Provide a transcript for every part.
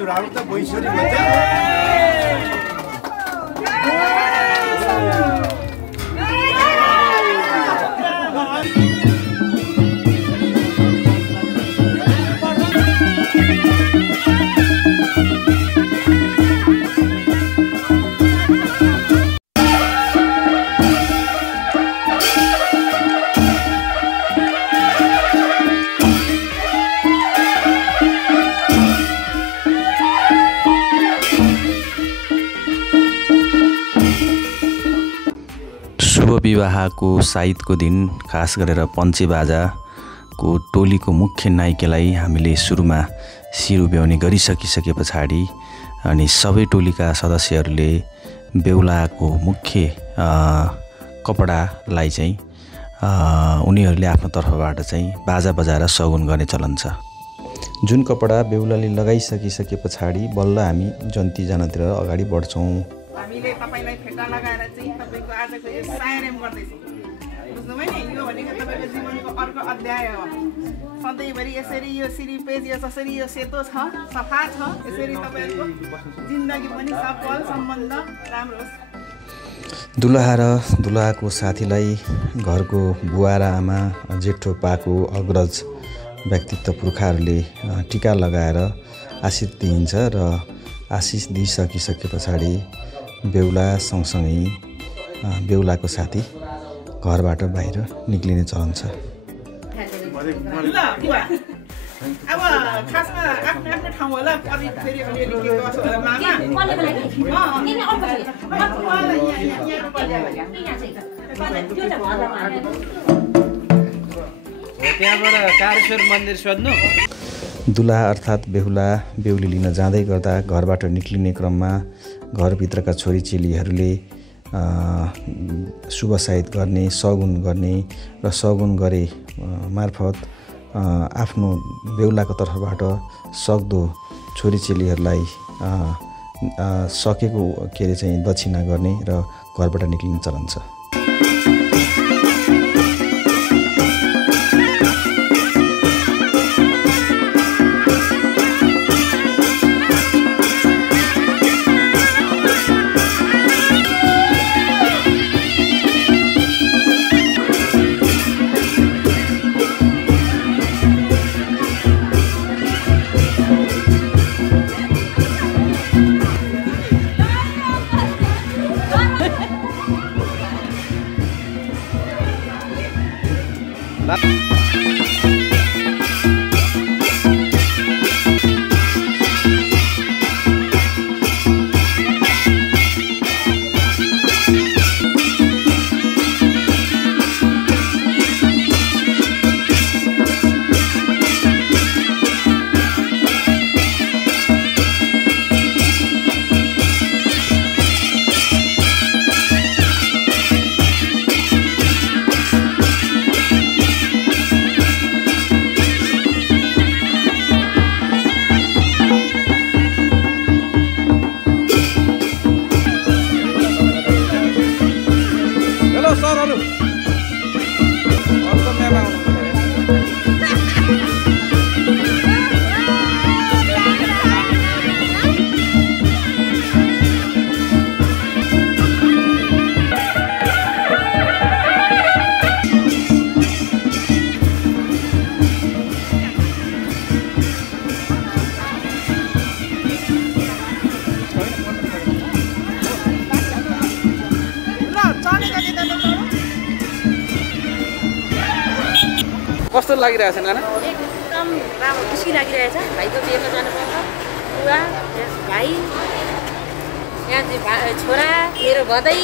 हजुरहरु त भइसरी भन्छ शुभ विवाहको साइतको दिन खास गरेर पञ्चे बाजाको टोलीको मुख्य नायिकालाई हामीले सुरुमा शिर उभ्याउने गरिसकिसके पछाडि अनि सबै टोलीका सदस्यहरूले बेहुलाको मुख्य कपडालाई चाहिँ उनीहरूले आफ्नो तर्फबाट चाहिँ बाजा बजाएर सगुन गर्ने चलन छ। जुन कपडा बेहुलाले लगाइसकिसके पछाडि बल्ल हामी जन्ती जानतिर अगाडि बढ्छौँ। हामीले तपाईलाई फेटा लगाएर चाहिँ तपाईको आजको यो सायरेम गर्दैछौँ। बुझ्नुभयो नि, यो भनेको तपाईको जीवनको अर्को अध्याय हो। सधैँभरि यसरी यो सिरिपेज यो जसरी यो सेतो छ, सफा छ, यसरी तपाईको जिन्दगी पनि सफल सम्बन्ध राम्रो होस्। दुलहा र दुलहाको साथीलाई घरको बुवा र आमा, जेठो पाको अग्रज व्यक्तित्व पुर्खाहरूले टीका लगाएर आशीष दिइन्छ र आशीष दिइसकिसके पछाडि बेहुला सँगसँगै बेहुलाको साथी घरबाट बाहिर निक्लिने चलन छ। अब खासमा आफ्नो आफ्नो ठाउँ होला, फेरि अलिअलि के गर्छ होला मामा। त्यहाँबाट कारेश्वर मन्दिर सोध्नु। दुलहा अर्थात् बेहुला बेहुली लिन जाँदै गर्दा घरबाट निक्लिने क्रममा घरभित्रका छोरीचेलीहरूले शुभ साइत गर्ने, सगुन गर्ने र सगुन गरे मार्फत आफ्नो बेहुलाको तर्फबाट सक्दो छोरीचेलीहरूलाई सकेको के अरे चाहिँ दक्षिणा गर्ने र घरबाट निक्लिने चलन छ। कस्तो लागिरहेछ नाना? एकदम राम्रो, खुसी लागिरहेछ। भाइको बिहेमा जानु पाउँछ, बुवा भाइ यहाँ चाहिँ छोरा मेरो भदै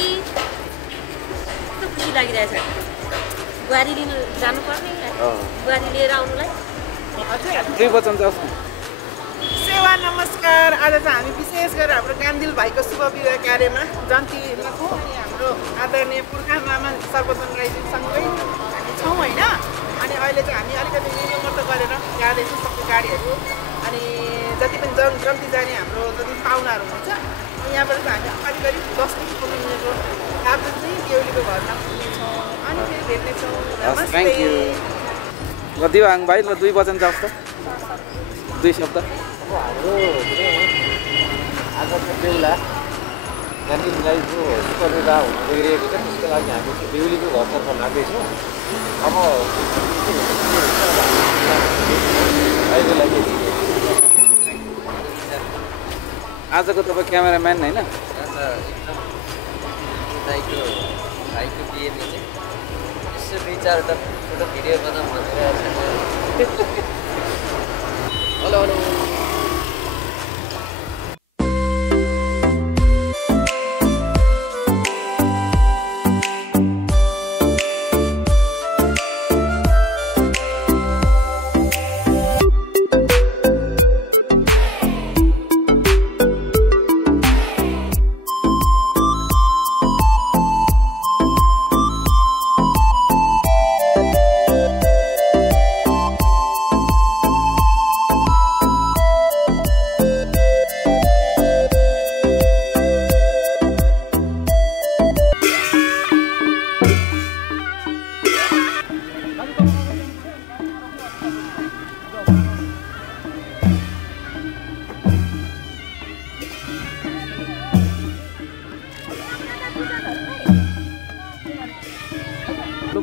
कस्तो खुसी लागिरहेछ। बुहारी लिन जानुपर्ने, बुहारी लिएर आउनुलाई। दुई वचन जाओस्। सेवा नमस्कार। आज चाहिँ हामी विशेष गरेर हाम्रो गान्धिल भाइको शुभ विवाह कार्यमा जन्तीमा छौँ अनि हाम्रो आदरणीय पुर्खा मामा सर्वजन राईजीसँगै हामी छौँ होइन। अनि अहिले चाहिँ हामी अलिकति निर्मत गरेर गाड्दैछौँ सबै गाडीहरू। अनि जति पनि जन्ती जाने हाम्रो जति पाहुनाहरू हुन्छ यहाँबाट चाहिँ हामी अलिकति 10 मिनेटको आफ्नो चाहिँ बेहुलीको घरमा पुग्नेछौँ अनि फेरि भेट्नेछौँ। Thank you. ल दिवाङ भाइ, ल दुई वचन जाओस् त, दुई शब्द। हाम्रो आजको बेहुला गान्धी राईको शुभविवाह हुन गइरहेको छ, त्यसको लागि हामी चाहिँ बेहुलीको घरतर्फ लाग्दैछौँ। अब आजको तपाईँ क्यामेराम्यान होइन? भाइको बिहेमा चाहिँ यसो 2-4वटा फोटो भिडियो बनाऊँ भनेर हेलो हेलो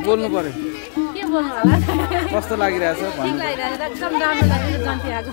बोल्नु पर्यो। के बोल्नु होला? कस्तो लागिरहेछ ठिक भन्नु? लागिरहेछ, एकदम राम्रो लागेको जन्ती आएको।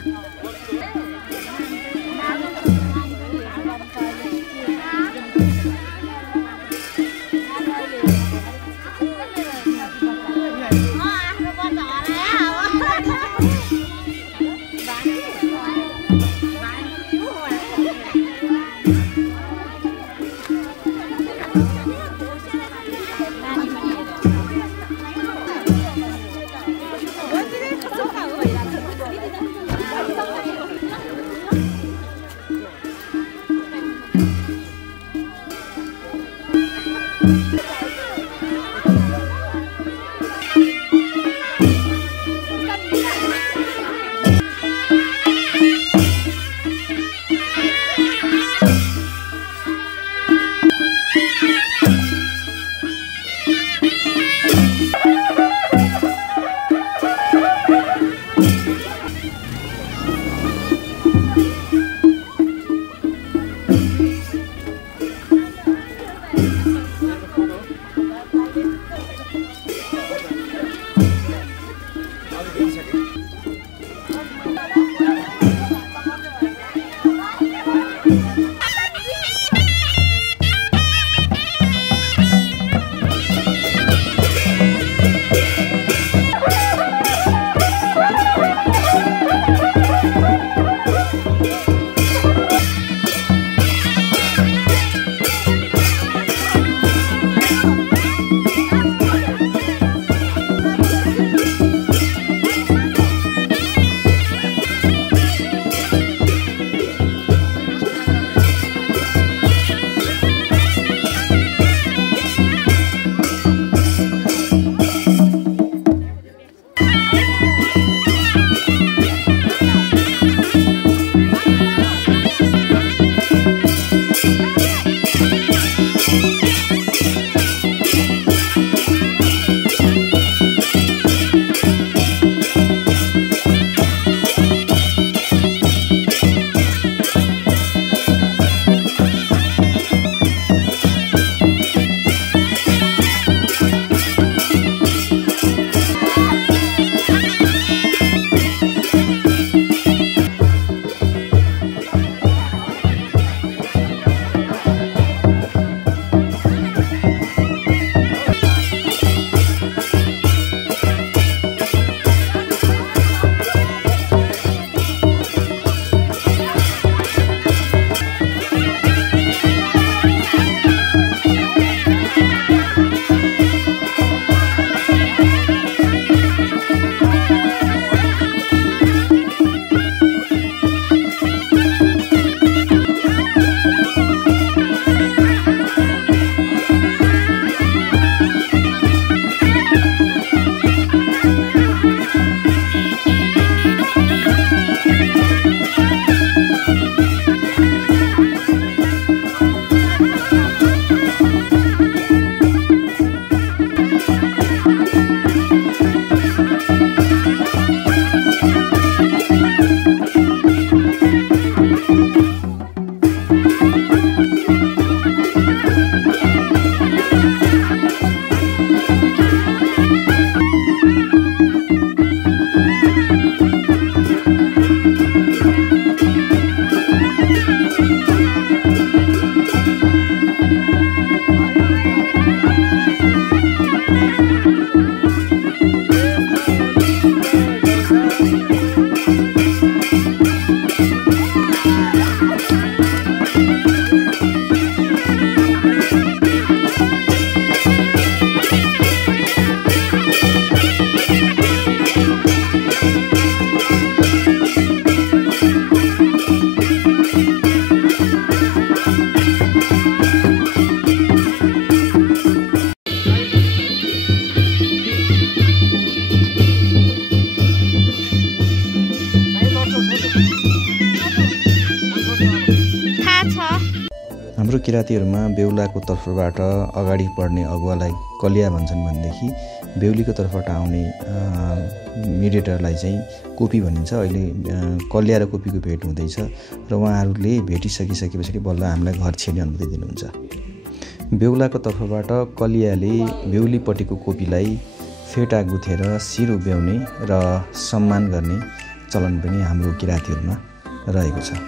हाम्रो किराँतीहरूमा बेहुलाको तर्फबाट अगाडि बढ्ने अगुवालाई कलिया भन्छन् भनेदेखि बेहुलीको तर्फबाट आउने मिडिएटरलाई चाहिँ कोपी भनिन्छ। अहिले कलिया र कोपीको भेट हुँदैछ र उहाँहरूले भेटिसकिसकेपछि बल्ल हामीलाई घर छिर्ने अनुमति दिनुहुन्छ। बेहुलाको तर्फबाट कलियाले बेहुलीपट्टिको कोपीलाई फेटा गुथेर शिर उभ्याउने र सम्मान गर्ने चलन पनि हाम्रो किराँतीहरूमा रहेको छ।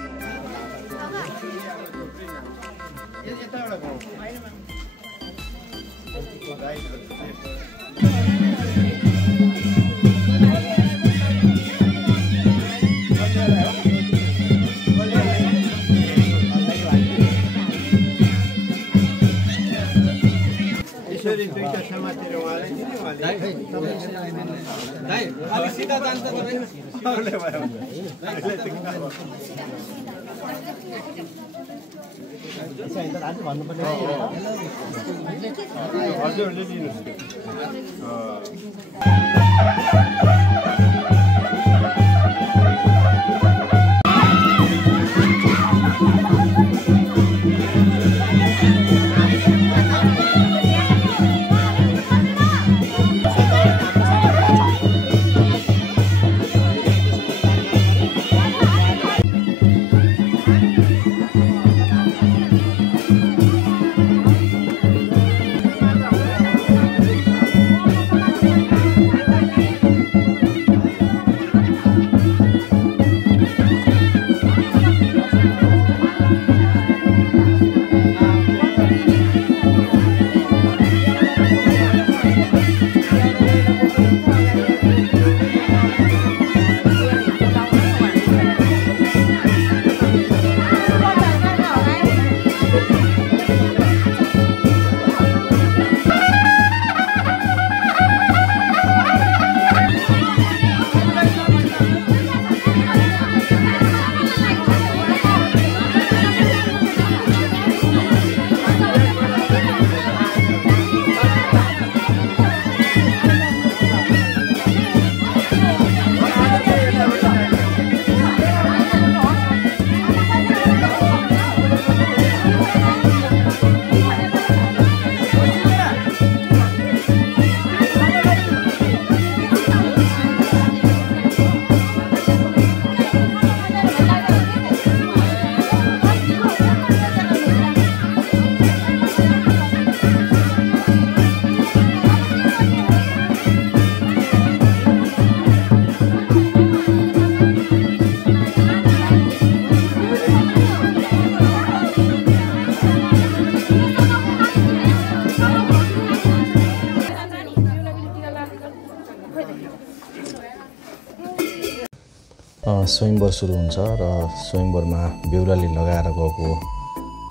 स्वयंवर सुरु हुन्छ र स्वयंवरमा बेहुलाले लगाएर गएको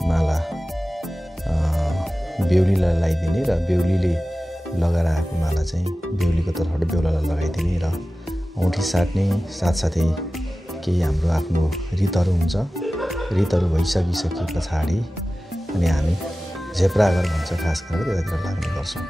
माला बेहुलीलाई लगाइदिने र बेहुलीले लगाएर आएको माला चाहिँ बेहुलीको तर्फबाट बेहुलालाई लगाइदिने र औँठी साट्ने साथसाथै केही हाम्रो आफ्नो रीतहरू हुन्छ। रीतहरू भइसकिसके पछाडि अनि हामी झेप्राघर भन्छ खास गरेर त्यतातिर लाग्ने गर्छौँ।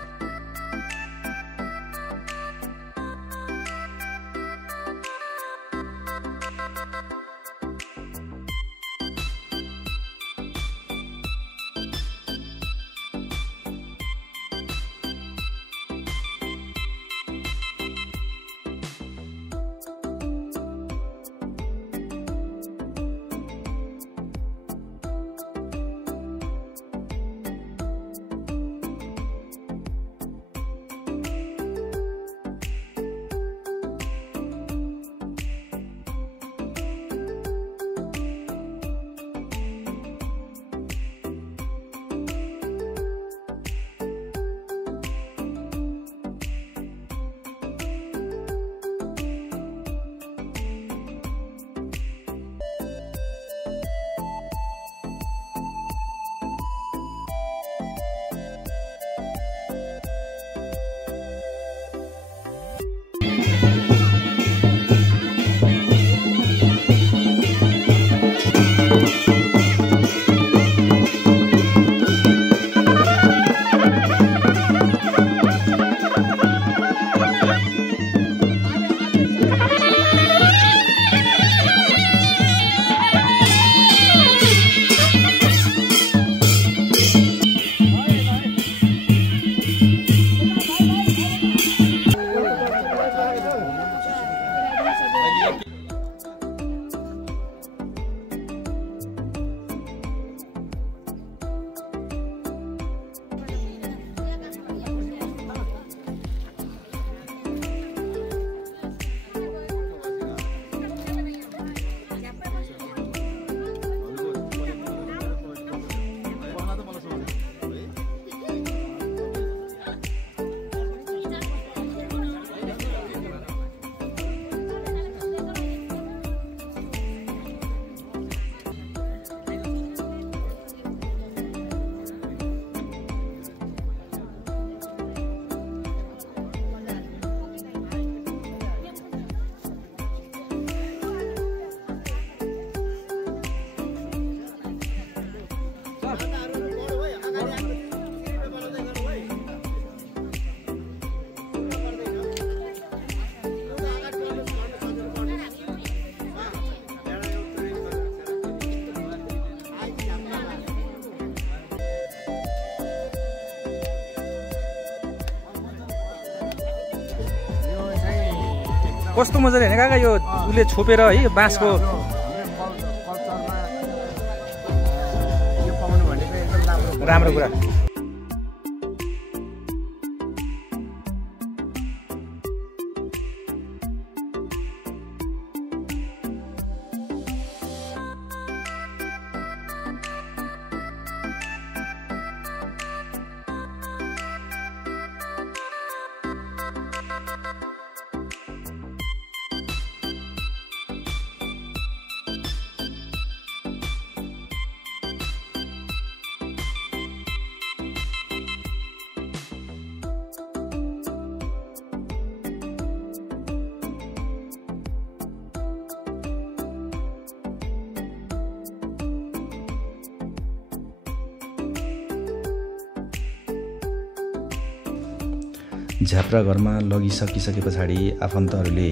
कस्तो मजाले होइन काका यो उसले छोपेर है बाँसको कल्चरमा यो पाउनु भनेको एकदम राम्रो कुरा। झाप्रा घरमा लगिसकिसके पछाडि आफन्तहरूले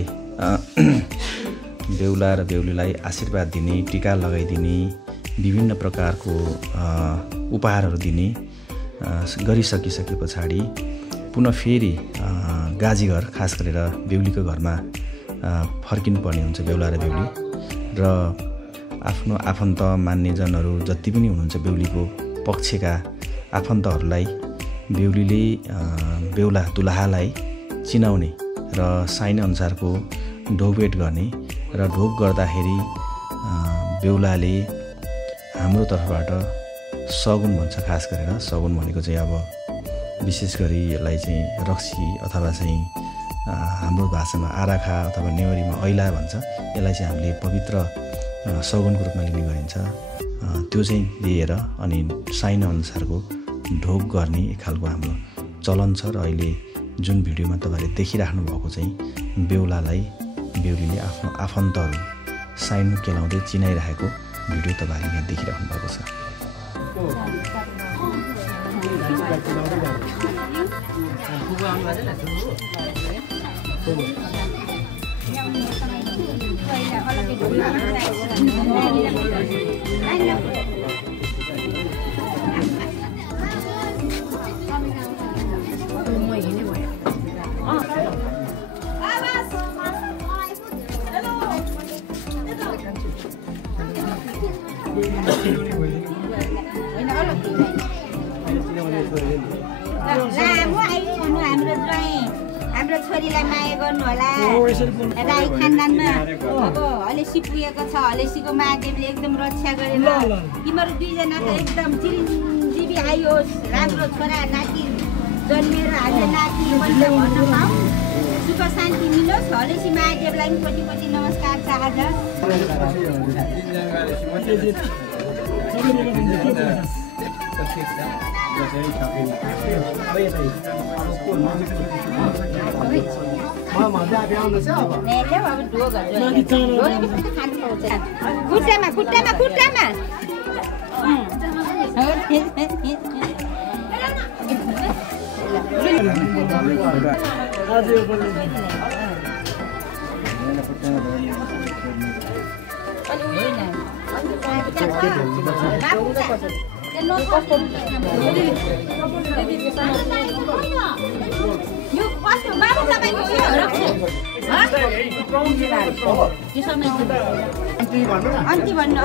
बेहुला र बेहुलीलाई आशीर्वाद दिने, टिका लगाइदिने, विभिन्न प्रकारको उपहारहरू दिने गरिसकिसके पछाडि पुनः फेरि गाजीघर खास गरेर बेहुलीको घरमा फर्किनुपर्ने हुन्छ बेहुला र बेहुली र आफ्नो आफन्त मान्यजनहरू जति पनि हुनुहुन्छ बेहुलीको पक्षका आफन्तहरूलाई बेहुलीले बेहुला दुलहालाई चिनाउने र साइने अनुसारको ढोगभेट गर्ने र ढोग गर्दाखेरि बेहुलाले हाम्रो तर्फबाट सगुन भन्छ। खास गरेर सगुन भनेको चाहिँ अब विशेष गरी यसलाई चाहिँ रक्सी अथवा चाहिँ हाम्रो भाषामा आराखा अथवा नेवारीमा ऐला भन्छ। यसलाई चाहिँ हामीले पवित्र सगुनको रूपमा लिने गरिन्छ। त्यो चाहिँ दिएर अनि साइने अनुसारको ढोग गर्ने एक खालको हाम्रो चलन छ र अहिले जुन भिडियोमा तपाईँहरूले देखिराख्नु भएको चाहिँ बेहुलालाई बेहुलीले आफ्नो आफन्तहरू साइन केलाउँदै चिनाइरहेको भिडियो तपाईँहरूले यहाँ देखिराख्नु भएको छ। हाम्रो छोरीलाई माया गर्नु होला। राई खानदानमा अब हलेसी पुगेको छ, हलेसीको महादेवले एकदम रक्षा गरेर तिमीहरू दुईजनाको एकदम चिरञ्जीवी आइयोस्, राम्रो छोरा नाति जन्मेर हामीले नाति भन्न पाऊँ, सुख शान्ति मिलोस्। हलेसी महादेवलाई पनि कोटी कोटी नमस्कार छ। आज खुट्टामा खुट्टामा खुट्टामा अन्ति भन्नु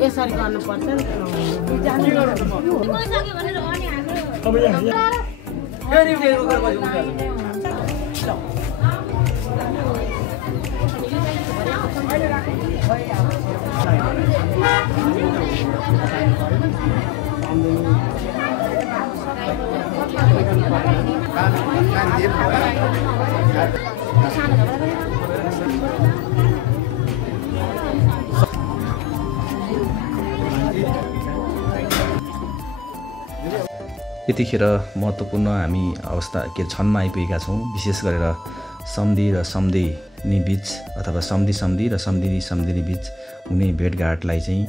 यसरी गर्नुपर्छ नि यतिखेर महत्त्वपूर्ण हामी अवस्था के क्षणमा आइपुगेका छौँ। विशेष गरेर सम्धि र सम्धिनी बीच अथवा सम्धि र सम्धिनी बीच हुने भेटघाटलाई चाहिँ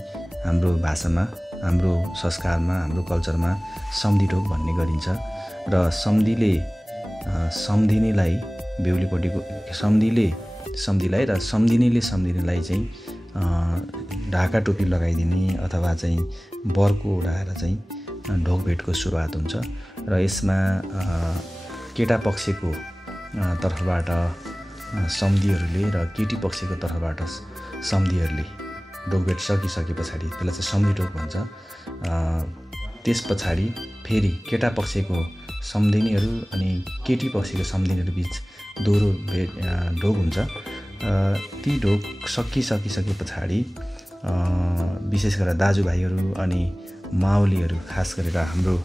हाम्रो भाषामा हाम्रो संस्कारमा हाम्रो कल्चरमा सम्धी ढोग भन्ने गरिन्छ र सम्धिनीलाई बेहुलीपट्टिको सम्धीलाई र सम्धिनीलाई चाहिँ ढाका टोपी लगाइदिने अथवा चाहिँ बरको उडाएर चाहिँ ढोग भेटको सुरुवात हुन्छ र यसमा केटा पक्षको तर्फबाट सम्धीहरूले र केटी पक्षको तर्फबाट सम्धीहरूले ढोग भेट सकिसके पछाडि त्यसलाई चाहिँ सम्धी ढोग भन्छ। त्यस पछाडि फेरि केटा पक्षको सम्धिनीहरू अनि केटी पक्षको सम्धिनीहरू बिच दोहोरो ढोग हुन्छ। ती ढोग सकिसके पछाडि विशेष गरेर दाजुभाइहरू अनि माउलीहरू खास गरेर हाम्रो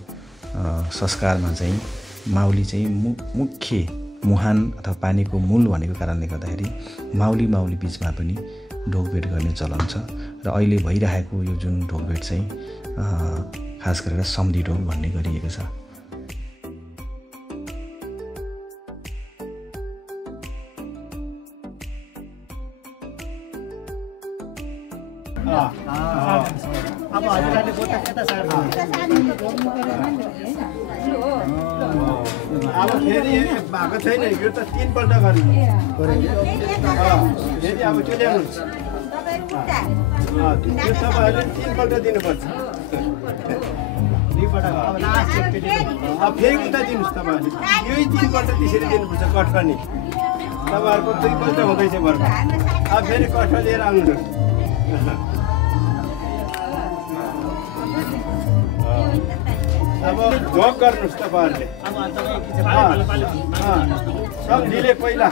संस्कारमा चाहिँ माउली चाहिँ मुख्य मुहान अथवा पानीको मूल भनेको कारणले गर्दाखेरि माउली बिचमा पनि ढोगभेट गर्ने चलन छ र अहिले भइरहेको यो जुन ढोगभेट चाहिँ खास गरेर सम्धी ढोग भन्ने गरिएको छ। अब हजुरले बोटा कता सार्नु अब फेरि भएको छैन यो त 3 पल्ट गर्नु फेरि अब त्यो ल्याउनु तपाईँहरूले 3 पल्ट दिनुपर्छ। अब लास्ट अब फेरि उता दिनुहोस् तपाईँहरूले यही 3 पल्ट त्यसरी दिनुपर्छ कठफनी तपाईँहरूको 2 पल्ट हुँदैछ भर्खर। अब फेरि कठ लिएर आउनुहोस्। अब ढोग गर्नुहोस् तपाईँहरूले सम्झीले पहिला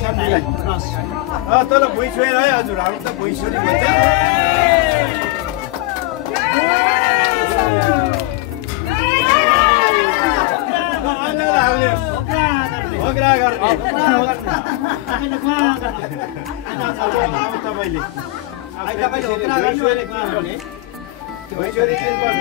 सम्झीलाई तल भुइँ छोएर है हजुर हाम्रो त भुइँ छोरी भन्छ। घोग्रा गर्ने तपाईँले भुइँ छोरी 3 पल्ट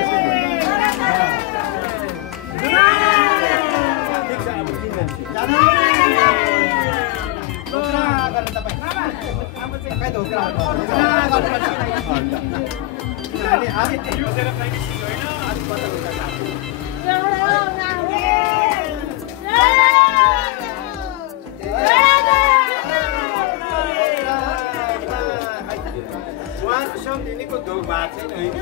उहाँको सम्झिनेको ढोग भएको छैन होइन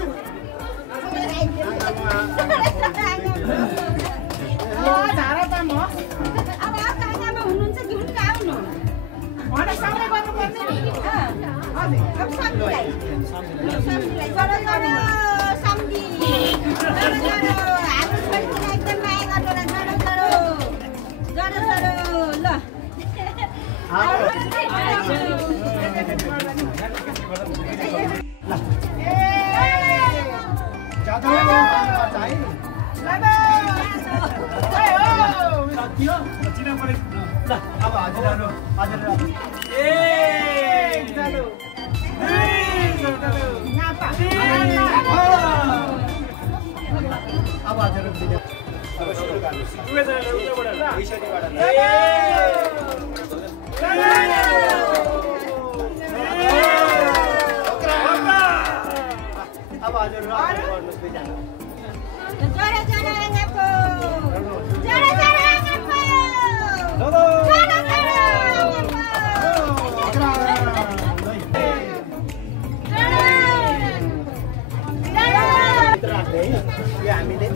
हामीले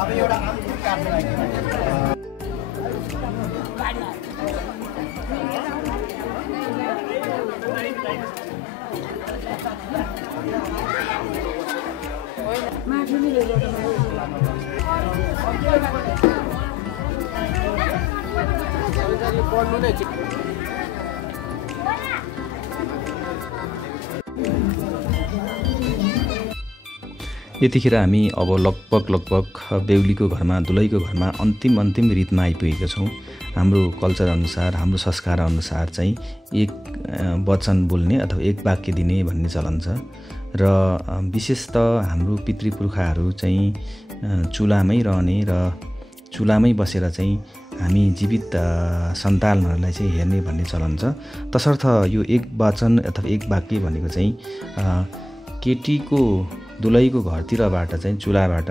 अब एउटा आमगुल काट्न लागि पढ्नु नै यतिखेर हामी अब लगभग बेहुलीको घरमा दुलहीको घरमा अन्तिम रितमा आइपुगेका छौँ। हाम्रो कल्चर अनुसार हाम्रो संस्कार अनुसार चाहिँ एक वचन बोल्ने अथवा एक वाक्य दिने भन्ने चलन छ र विशेषतः हाम्रो पितृपुर्खाहरू चाहिँ चुलामै रहने र चुलामै बसेर चाहिँ हामी जीवित सन्तानहरूलाई चाहिँ हेर्ने भन्ने चलन छ। तसर्थ यो एक वचन अथवा एक वाक्य भनेको चाहिँ केटीको दुलहीको घरतिरबाट चाहिँ चुलाबाट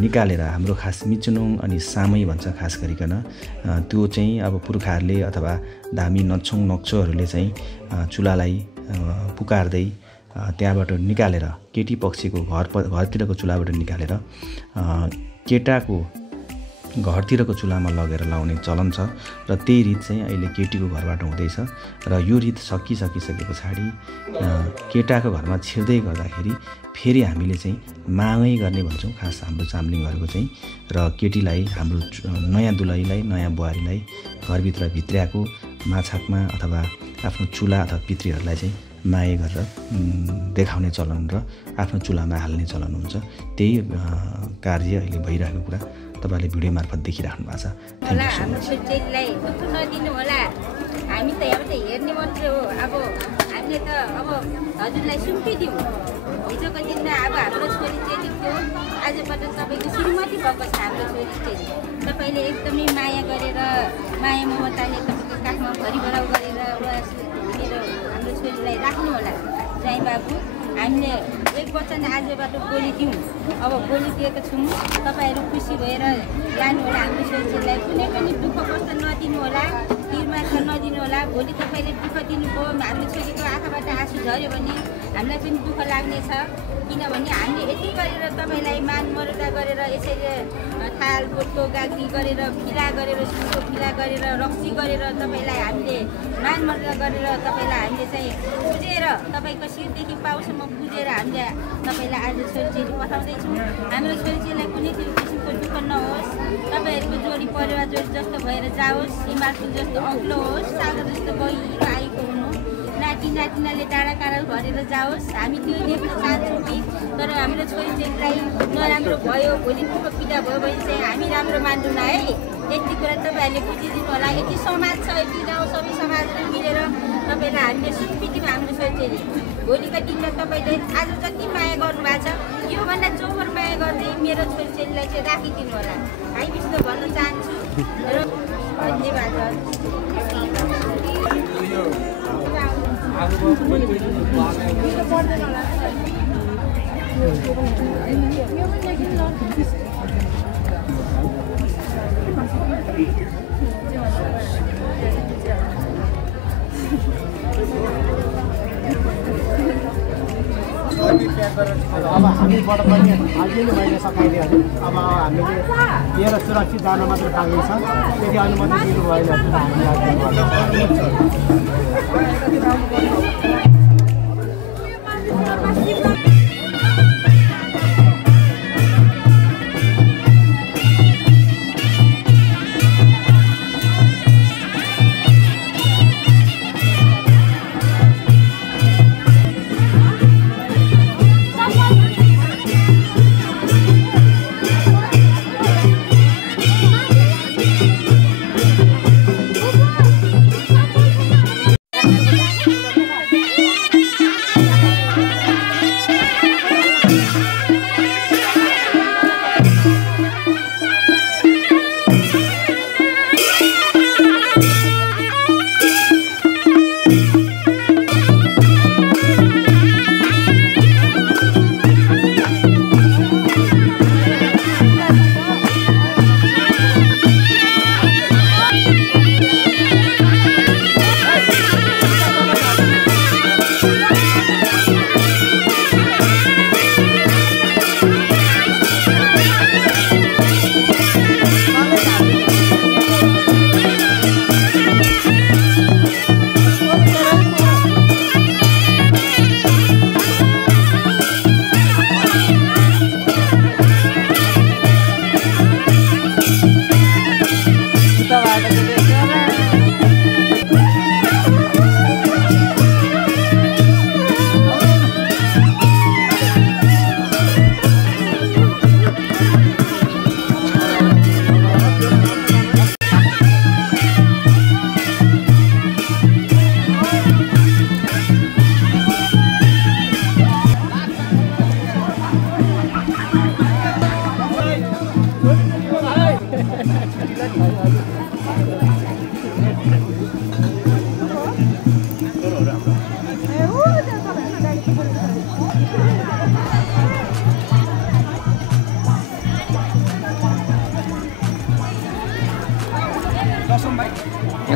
निकालेर हाम्रो खास मिचुनुङ अनि सामै भन्छ खास गरिकन त्यो चाहिँ अब पुर्खाहरूले अथवा धामी नच्छौँ नक्चोहरूले चाहिँ चुलालाई पुकार्दै त्यहाँबाट निकालेर केटी पक्षको घरतिरको चुलाबाट निकालेर केटाको घरतिरको चुलामा लगेर लाउने चलन छ र त्यही रीत चाहिँ अहिले केटीको घरबाट हुँदैछ र यो रीत सकिसके पछाडि केटाको घरमा छिर्दै गर्दाखेरि फेरि हामीले चाहिँ मागै गर्ने भन्छौँ खास हाम्रो चाम्लिङहरूको चाहिँ र केटीलाई हाम्रो नयाँ दुलहीलाई नयाँ बुहारीलाई घरभित्र भित्र्याएको माछाकमा अथवा आफ्नो चुला अथवा पितृहरूलाई चाहिँ माया गरेर देखाउने चलन र आफ्नो चुलामा हाल्ने चलन हुन्छ। त्यही कार्य अहिले भइरहेको कुरा तपाईँले भिडियो मार्फत देखिराख्नु भएको छ। हाम्रो छोरीलाई दुःख नदिनु होला, हामी त यहाँबाट हेर्ने मात्र हो। अब हामीले त अब हजुरलाई सुम्पिदिउँ। हिजोको दिनमा अब हाम्रो छोरी चेली थियो, आजबाट तपाईँको श्रीमती भएको छ हाम्रो छोरी चेली। तपाईँले एकदमै माया गरेर माया ममताले तपाईँको काखमा भरिभराउ गरेर हाम्रो छोरीलाई राख्नु होला। जय बाबु, हामीले एक वचन आजबाट बोलिदिउँ। अब बोलिदिएको छौँ, तपाईँहरू खुसी भएर लानु होला हाम्रो छोरीलाई। कुनै पनि दुःख कष्ट नदिनु होला, तिरमार्थ नदिनु होला। भोलि तपाईँले दुःख दिनुभयो, हाम्रो छोरीको आँखाबाट आँसु झऱ्यो भने हामीलाई पनि दुःख लाग्नेछ। किनभने हामीले यति गरेर तपाईँलाई मान मर्यादा गरेर यसरी थाल बोटको गाग्री गरेर फिला गरेर सुनको फिला गरेर रक्सी गरेर तपाईँलाई हामीले मान मर्यादा गरेर तपाईँलाई हामीले चाहिँ बुझेर तपाईँको शिरदेखि पाउसम्म बुझेर हामीले तपाईँलाई आज छोरीचेली पठाउँदैछौँ। हाम्रो छोरीचेलीलाई कुनै किसिमको दुःख नहोस्, तपाईँहरूको जोडी परिवार जोडी जस्तो भएर जाओस्, हिमाल फुल जस्तो अग्लो होस्, सागर जस्तो गहिरो आएको हुनु, नाति नातिनाले डाँडा काँडा भरेर जाओस्। हामी त्यो देख्न चाहन्छौँ कि तर हाम्रो छोरीचेलीलाई नराम्रो भयो, भोलि दुःख पीडा भयो भने चाहिँ हामी राम्रो मान्दैनौँ है। यति कुरा तपाईँहरूले बुझिदिनु होला। यति समाज छ, यति गाउँ सबै समाजले मिलेर तपाईँलाई हामीले सुम्पिदिउँ हाम्रो छोरीचेली। भोलिका दिनमा तपाईँले आज जति माया गर्नुभएको छ योभन्दा चौबर माया गर्दै मेरो छोरीचेलीलाई चाहिँ राखिदिनु होला। हामी विष्णु भन्न चाहन्छु र धन्यवाद। अब हामीबाट पनि अझै मैले सकाइदिइहाल्छु। अब हामीले लिएर सुरक्षित जान मात्र बाँकी छ, त्यति अनुमति दिनु भएन हामीलाई।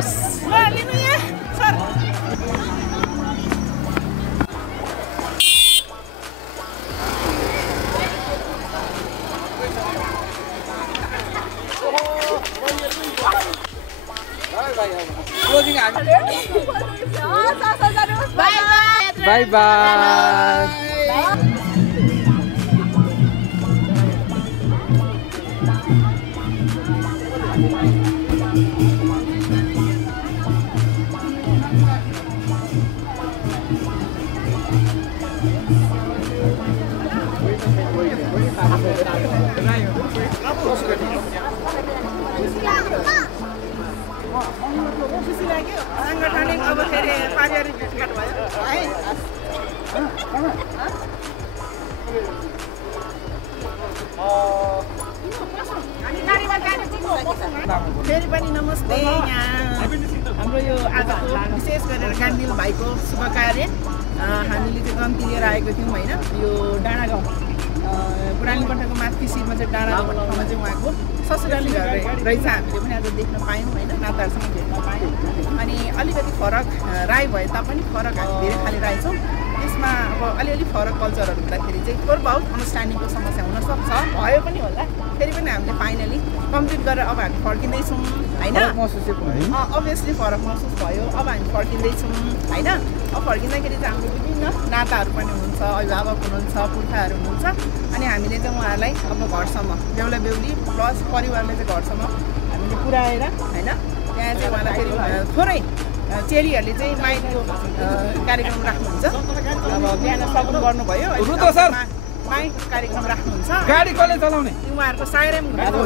लिनुहोस्। ल लिनु यहाँ सर। By by. खुसी लाग्यो साङ्गठनिक अब फेरि पारिवारिक भेटघाट भयो है। फेरि पनि नमस्ते। यहाँ हाम्रो यो आजको विशेष गरेर गान्धिल भाइको शुभ कार्य हामीले चाहिँ गन्ती लिएर आएको थियौँ होइन। यो डाँडा गाउँ पुरानो कण्ठको माथि शिरमा चाहिँ डाँडा गाउँ ठाउँमा चाहिँ उहाँको ससुराली घर रहेछ। हामीले पनि आज देख्न पायौँ होइन, नाताहरूसँग भेट्न पायौँ। अनि अलिकति फरक राई भए तापनि फरक हामी धेरै खाले रहेछौँ। त्यसमा अब अलिअलि फरक कल्चरहरू हुँदाखेरि चाहिँ थोर बहुत अन्डरस्ट्यान्डिङको समस्या हुनसक्छ, भयो पनि होला। फेरि पनि हामीले फाइनली कम्प्लिट गरेर अब हामी फर्किँदैछौँ होइन। अभियसली फरक महसुस भयो। अब हामी फर्किँदैछौँ होइन। अब फर्किँदाखेरि चाहिँ हाम्रो विभिन्न नाताहरू पनि हुनुहुन्छ, अभिभावक हुनुहुन्छ, पुर्खाहरू हुनुहुन्छ। अनि हामीले चाहिँ उहाँहरूलाई अब घरसम्म बेहुला बेहुली प्लस परिवारले चाहिँ घरसम्म हामीले पुऱ्याएर होइन। त्यहाँ चाहिँ उहाँलाई फेरि थोरै चेलीहरूले चाहिँ माइकको कार्यक्रम राख्नुहुन्छ। अब बिहान सगुन गर्नुभयो, माइक कार्यक्रम राख्नुहुन्छ। गाडी कसले चलाउने? उहाँहरूको सायरम हुँदो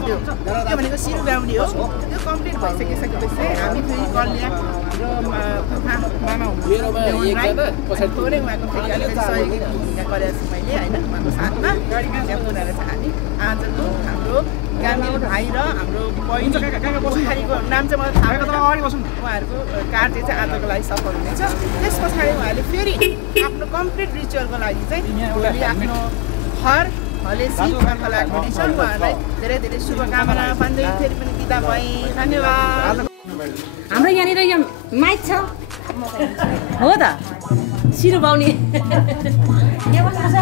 त्यो भनेको सिरु ब्याउने हो। त्यो कम्प्लिट भइसकेपछि हामी फेरि कल्याण हाम्रो पुर्खा मामा हुनुहुन्छ, थोरै उहाँको फेरि अलिकति सहयोगी भूमिका गरेको छु मैले होइन। उहाँको साथमा त्यहाँ पुऱ्याएर चाहिँ हामी आजको हाम्रो गान्धी भाइ र हाम्रो बहिनी बुहारीको नाम चाहिँ मलाई थाहा छैन। उहाँहरूको कार्य चाहिँ आजको लागि सफल हुनेछ। त्यस पछाडि उहाँले फेरि आफ्नो कम्प्लिट रिचुअलको लागि चाहिँ भोलि आफ्नो हर हलेसी घरको लागि हुनेछ। उहाँहरूलाई धेरै धेरै शुभकामना भन्दै फेरि पनि बिदा भएँ। धन्यवाद। हाम्रो यहाँनिर यो माइक छ हो त सिरु बाउने के भन्नु छ?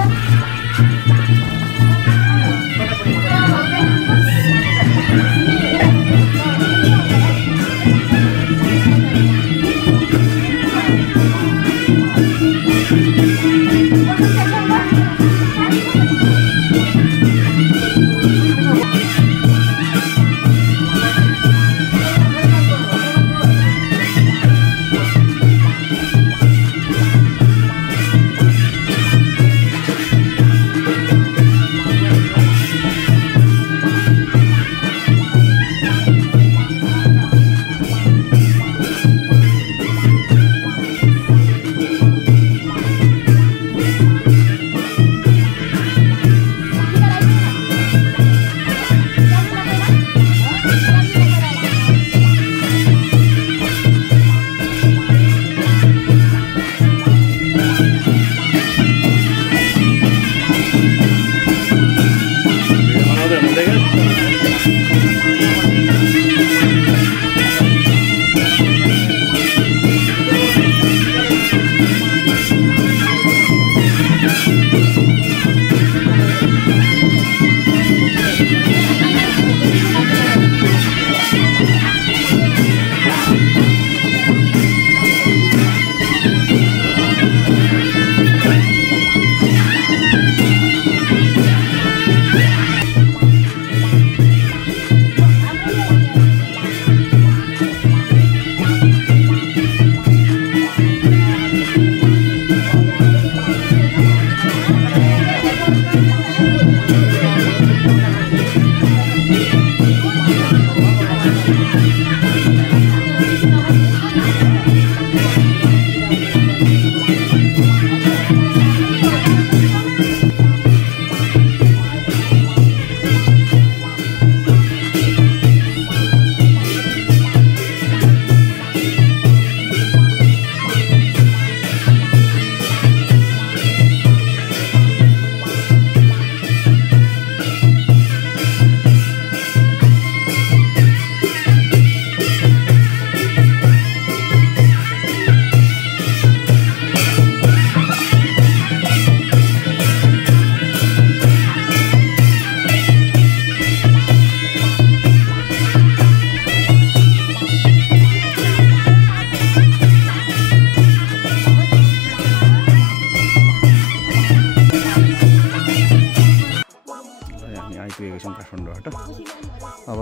अब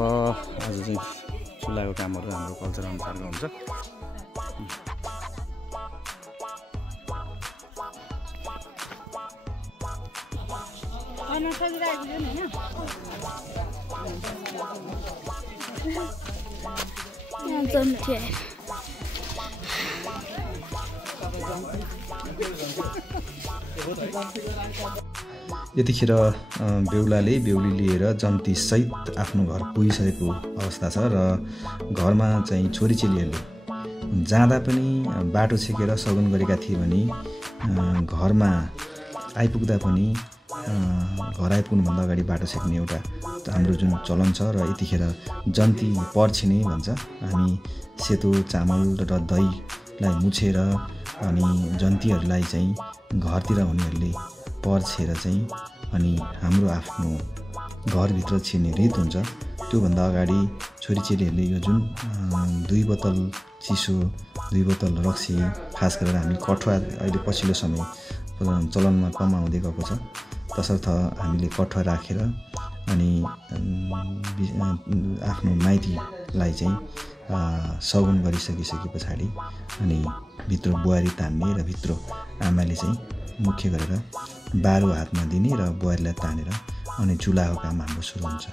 आज चाहिँ चुल्हाको कामहरू हाम्रो कल्चर अनुसारको हुन्छ। यतिखेर बेहुलाले बेहुली लिएर जन्ती सहित आफ्नो घर पुगिसकेको अवस्था छ र घरमा चाहिँ छोरीचेलीहरूले जाँदा पनि बाटो छेकेर सगुन गरेका थिए भने घरमा आइपुग्दा पनि घर आइपुग्नुभन्दा अगाडि बाटो छेक्ने एउटा हाम्रो जुन चलन छ र यतिखेर जन्ती पर्छिने भन्छ। हामी सेतो चामल र दहीलाई मुछेर अनि जन्तीहरूलाई चाहिँ घरतिर हुनेहरूले पर्छेर चाहिँ अनि हाम्रो आफ्नो घरभित्र छिर्ने रीत हुन्छ। त्योभन्दा अगाडि छोरीचेलीहरूले यो जुन 2 बोतल चिसो 2 बोतल रक्सी खास गरेर हामी कठुवा अहिले पछिल्लो समय चलनमा कम आउँदै गएको छ, तसर्थ हामीले कठुवा राखेर अनि आफ्नो माइतीलाई चाहिँ सगुन गरिसकिसके पछाडि अनि भित्र बुहारी तान्ने र भित्र आमाले चाहिँ मुख्य गरेर बारो हातमा दिने र बुहारीलाई तानेर अनि चुल्हाको काम हाम्रो सुरु हुन्छ।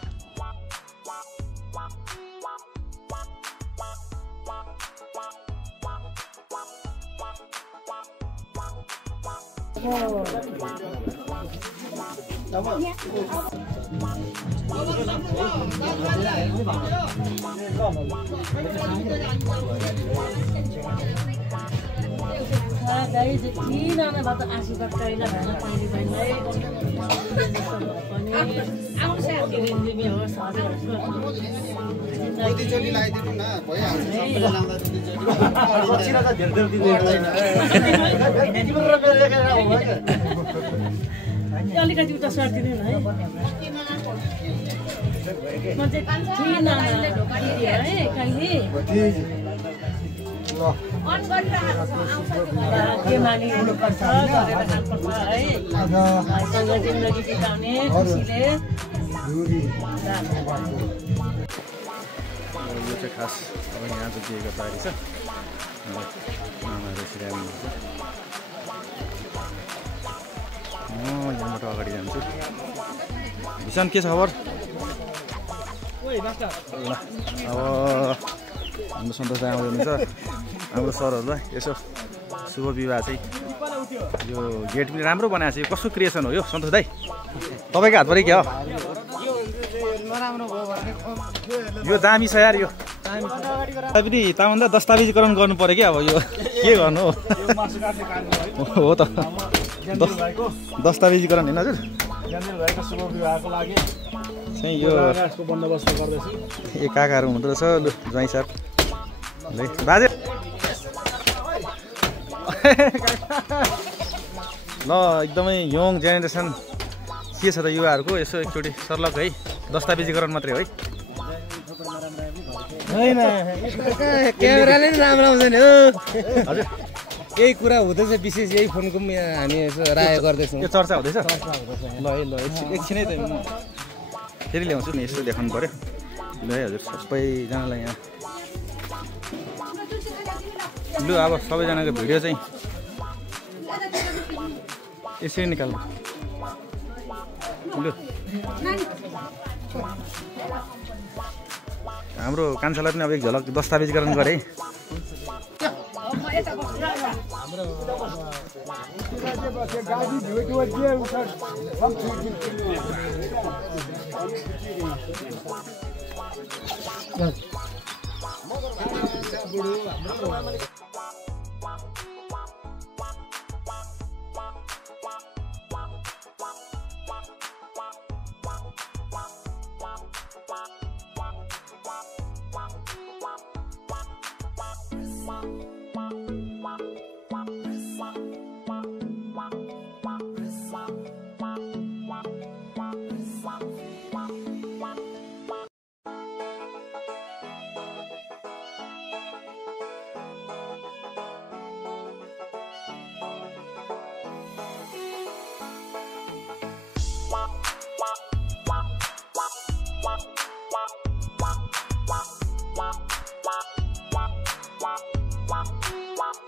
अलिकति उता सर्दिनु है म चाहिँ कहिले के मानि हुनुपर्छ गरेर खानुपर्छ है भाइसँग जिन्दगी बिताउने खुसीले। यो चाहिँ खास अब यहाँ चाहिँ दिएको बारी छ, आमाहरू सिराउनु हुन्छ। म यहाँबाट अगाडि जान्छु। भिसन के छ खबर? ल अब हाम्रो सन्तोष दाइ आउँदै हुनुहुन्छ। हाम्रो सरहरूलाई यसो शुभ विवाह चाहिँ यो गेट पनि राम्रो बनाएको छ। यो कसको क्रिएसन हो यो सन्तोष दाइ? तपाईँको हातबाटै क्या हो? यो दामी छ यार। यो पनि ताभन्दा दस्तावेजीकरण गर्नु पऱ्यो क्या। अब यो के गर्नु हो त? दस्तावेजीकरण होइन हजुर? शुभ विवाहको लागि चाहिँ यो बन्दोबस्त गर्दैछु। ए काकाहरू हुनुहुँदो रहेछ। लु ज्वाइँ साहब ल बाजे ल एकदमै यङ जेनेरेसन के छ त युवाहरूको? यसो एकचोटि सर्लक है, दस्तावेजीकरण मात्रै हो है। होइन क्यामेराले नि राम्रो आउँछ नि हो हजुर। यही कुरा हुँदैछ विशेष, यही फोनको हामी यसो राय गर्दैछौँ। यो चर्चा हुँदैछ? ल है ल एकछिनै त म फेरि ल्याउँछु नि, यसो देखाउनु पऱ्यो। ल है हजुर सबैजनालाई यहाँ। लु अब सबैजनाको भिडियो चाहिँ यसरी निकाल्नु। लु हाम्रो कान्छालाई पनि अब एक झलक दस्तावेजीकरण गरे है। Wow. Wow.